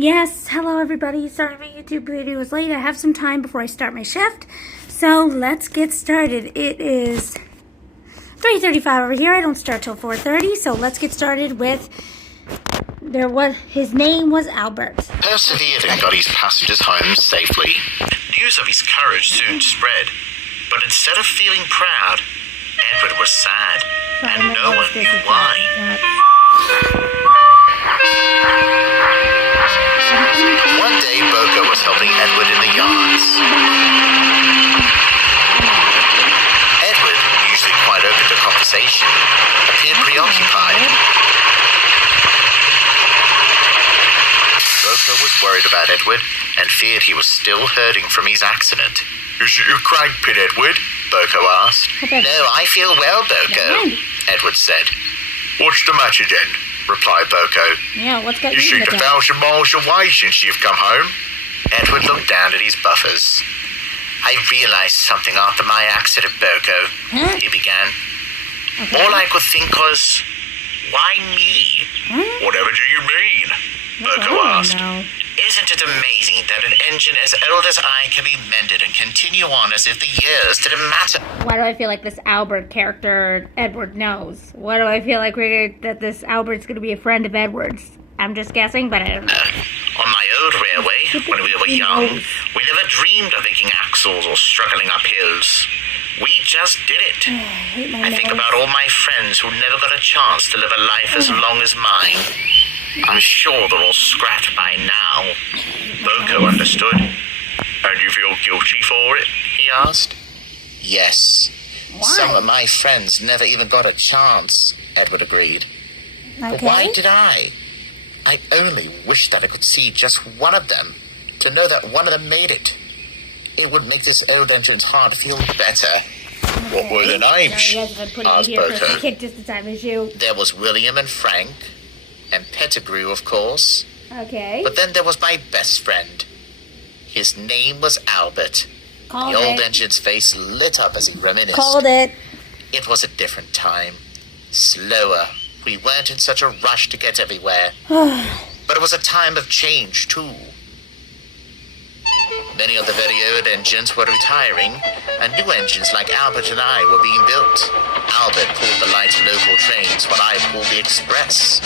Yes, hello everybody. Sorry my YouTube video is late. I have some time before I start my shift. So let's get started. It is 3:35 over here. I don't start till 4:30. So let's get started with his name was Albert. Persevered and got his passengers home safely. News of his courage soon spread, but instead of feeling proud, Edward was sad, and no one knew why. One day, Boko was helping Edward in the yards. Edward, usually quite open to conversation, appeared preoccupied. Boko was worried about Edward and feared he was still hurting from his accident. Is it your crank pin, Edward? Boko asked. No, I feel well, Boko, Edward said. What's the matter then? Replied Boko. Yeah, what's got you seemed 1,000 miles away since you've come home. Edward looked down at his buffers. I realized something after my accident, Boko, he began. Okay. All I could think was, why me? Whatever do you mean? Boko asked. No. Isn't it amazing that an engine as old as I can be mended and continue on as if the years didn't matter? Why do I feel like this Albert character Edward knows? Why do I feel like that this Albert's going to be a friend of Edward's? I'm just guessing, but I don't know. On my old railway, when we were young, we never dreamed of making axles or struggling up hills. We just did it. I think about all my friends who never got a chance to live a life as long as mine. I'm sure they're all scrapped by now. Boko understood. And you feel guilty for it? He asked. Yes. Why? Some of my friends never even got a chance, Edward agreed. Okay. But why did I? I only wish that I could see just one of them, to know that one of them made it. It would make this old engine's heart feel better. Okay. What were their names? Asked Boko. Just the time as you. There was William and Frank, and Pettigrew, of course. Okay. But then there was my best friend. His name was Albert. Called the old it. engine's face lit up as he reminisced. Called it. It was a different time. Slower. We weren't in such a rush to get everywhere. But it was a time of change, too. Many of the very old engines were retiring, and new engines like Albert and I were being built. Albert pulled the light local trains while I pulled the express.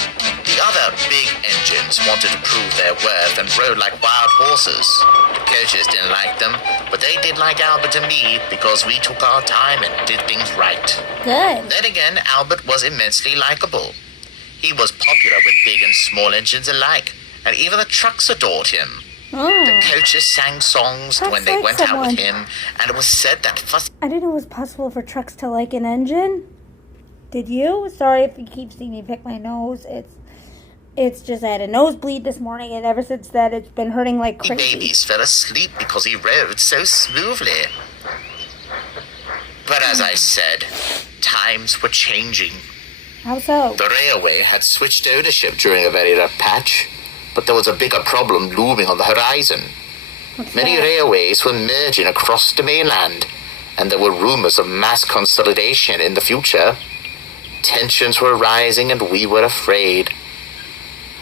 The other big engines wanted to prove their worth and rode like wild horses. The coaches didn't like them, but they did like Albert and me because we took our time and did things right. Good. Then again, Albert was immensely likable. He was popular with big and small engines alike, and even the trucks adored him. The coaches sang songs when they went out with him, and it was said that I didn't know it was possible for trucks to like an engine. Did you? Sorry if you keep seeing me pick my nose. It's just I had a nosebleed this morning, and ever since that it's been hurting like crazy. Babies fell asleep because he rode so smoothly. But as I said, times were changing. How so? The railway had switched ownership during a very rough patch, but there was a bigger problem looming on the horizon. Many railways were merging across the mainland, and there were rumors of mass consolidation in the future. Tensions were rising, and we were afraid.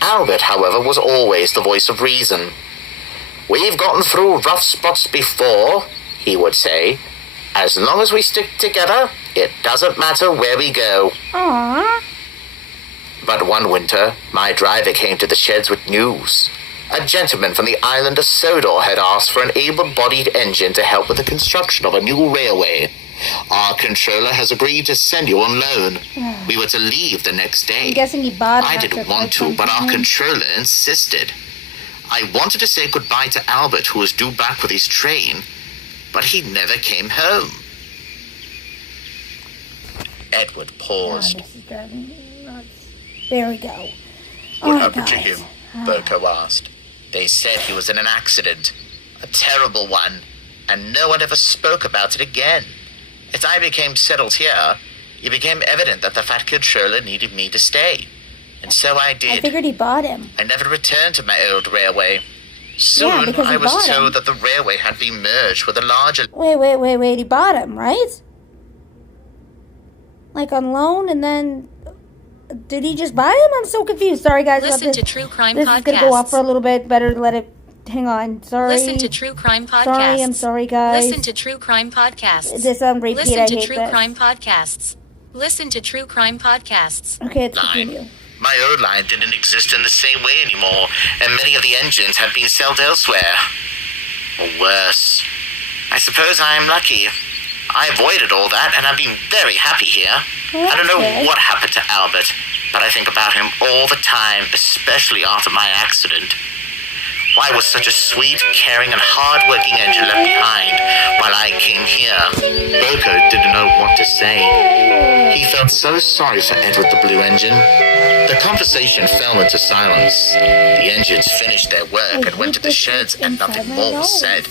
Albert, however, was always the voice of reason. We've gotten through rough spots before, he would say. As long as we stick together, it doesn't matter where we go. Aww. But one winter, my driver came to the sheds with news. A gentleman from the island of Sodor had asked for an able-bodied engine to help with the construction of a new railway. Our controller has agreed to send you on loan. We were to leave the next day. I'm guessing he bought it. I didn't want to, but our controller insisted. I wanted to say goodbye to Albert, who was due back with his train, but he never came home. Edward paused. God, this is driving me nuts. There we go. What happened to him? Boko asked. They said he was in an accident. A terrible one. And no one ever spoke about it again. As I became settled here, it became evident that the fat controller needed me to stay. And so I did. I figured he bought him. I never returned to my old railway. Soon, because he I was bought told him. that the railway had been merged with a larger... Wait. He bought him, right? Like on loan, and then Did he just buy him? I'm so confused. Sorry, guys. Listen about to this. True Crime This is gonna go off for a Podcasts. little bit. Better let it. Hang on. Sorry. Listen to True Crime Podcasts. Sorry, I'm sorry, guys. Listen to True Crime Podcasts. This on repeat. Listen I to hate True this. Crime Podcasts. Listen to True Crime Podcasts. Okay, let's Line. continue. My old line didn't exist in the same way anymore, and many of the engines had been sold elsewhere. Or worse. I suppose I am lucky. I avoided all that, and I've been very happy here. Well, I don't know that's good. what happened to Albert, but I think about him all the time, especially after my accident. Why was such a sweet, caring, and hard-working engine left behind while I came here? Boko didn't know what to say. He felt so sorry for Edward the Blue Engine. The conversation fell into silence. The engines finished their work and went to the sheds, and nothing more was said.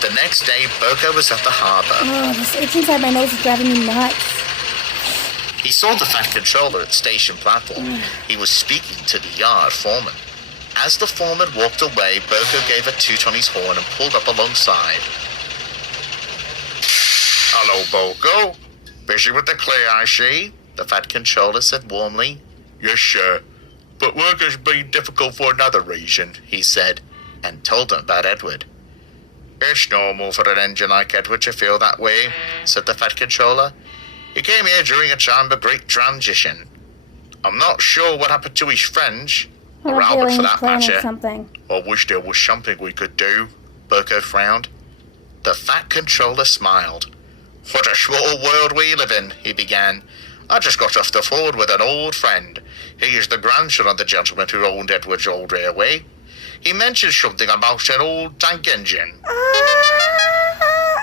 The next day, Boko was at the harbor. Oh, this itch inside my nose is driving me nuts. He saw the Fat Controller at the station platform. He was speaking to the yard foreman. As the foreman walked away, Boko gave a toot on his horn and pulled up alongside. Hello, Boko. Busy with the clear, I see, the Fat Controller said warmly. Yes, sir. But work has been difficult for another reason, he said, and told him about Edward. It's normal for an engine like Edward to feel that way, said the Fat Controller. He came here during a time of great transition. I'm not sure what happened to his friends, or Albert for that matter. Something. I wish there was something we could do, Boko frowned. The Fat Controller smiled. What a small world we live in, he began. I just got off the phone with an old friend. He is the grandson of the gentleman who owned Edward's old railway. He mentioned something about an old tank engine.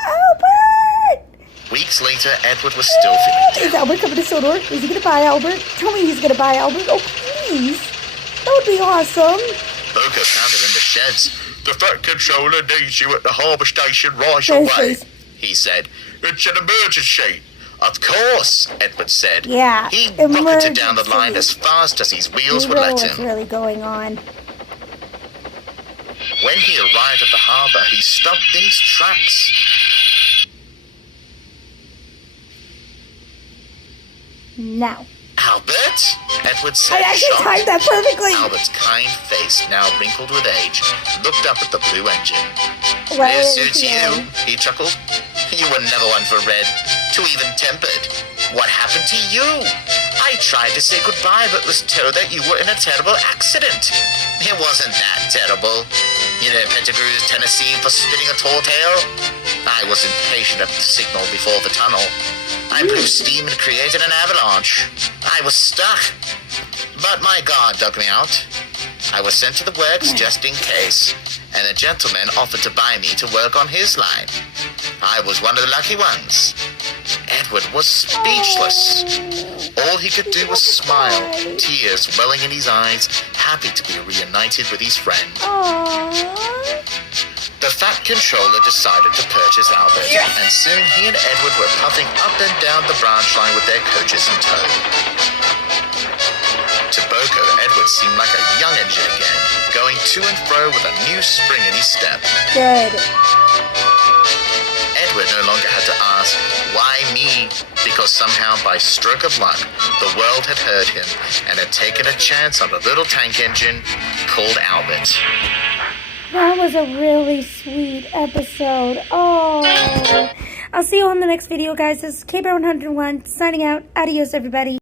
Albert! Weeks later, Edward was still feeling Is Albert coming to Sodor? Is he gonna buy Albert? Tell me he's gonna buy Albert. Oh, please. That would be awesome. Boko found him in the sheds. The Fat Controller needs you at the harbour station right Yes, away, please. he said. It's an emergency. Of course, Edward said. Yeah, He rocketed down the emergency. line as fast as his wheels would What let was him. really going on? When he arrived at the harbour, he stopped in his tracks. Now. Albert? Edward said, I actually shocked. timed that perfectly. Albert's kind face, now wrinkled with age, looked up at the blue engine. Well, This suits yeah. you, he chuckled. You were never one for red, too even-tempered. What happened to you? I tried to say goodbye, but was told that you were in a terrible accident. It wasn't that terrible. You know Pettigrew's Tennessee for spinning a tall tale? I was impatient at the signal before the tunnel. I blew steam and created an avalanche. I was stuck. But my guard dug me out. I was sent to the works just in case, and a gentleman offered to buy me to work on his line. I was one of the lucky ones. Edward was speechless. All he could do was smile, tears welling in his eyes, happy to be reunited with his friend. Aww. The Fat Controller decided to purchase Albert, and soon he and Edward were puffing up and down the branch line with their coaches in tow. To Boko, Edward seemed like a young engine again, going to and fro with a new spring in his step. Good. Edward no longer had to ask, why me? Because somehow, by stroke of luck, the world had heard him and had taken a chance on a little tank engine called Albert. That was a really sweet episode. Oh. I'll see you on the next video, guys. This is KBear101 signing out. Adios, everybody.